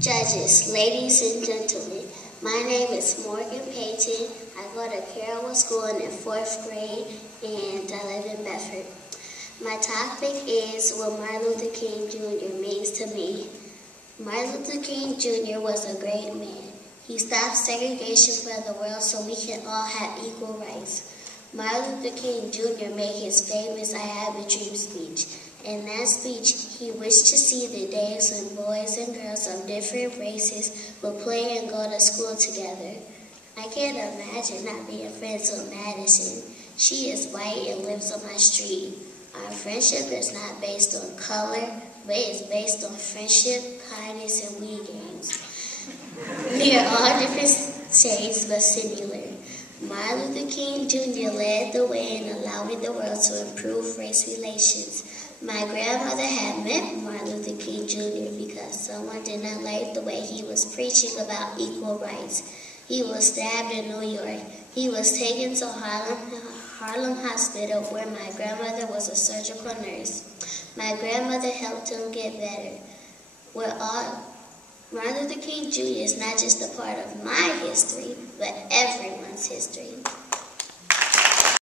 Judges, ladies and gentlemen, my name is Morgan Payton. I go to Carrollwood School in the 4th grade and I live in Bedford. My topic is what Martin Luther King Jr. means to me. Martin Luther King Jr. was a great man. He stopped segregation for the world so we can all have equal rights. Martin Luther King Jr. made his famous I Have a Dream speech. In that speech, he wished to see the days when boys and girls of different races would play and go to school together. I can't imagine not being friends with Madison. She is white and lives on my street. Our friendship is not based on color, but it's based on friendship, kindness, and weed games. We are all different shades, but similar. Martin Luther King Jr. led the way in allowing the world to improve race relations. My grandmother had met Martin Luther King Jr. because someone did not like the way he was preaching about equal rights. He was stabbed in New York. He was taken to Harlem Hospital where my grandmother was a surgical nurse. My grandmother helped him get better. Martin Luther King Jr. is not just a part of my history, but everyone's history.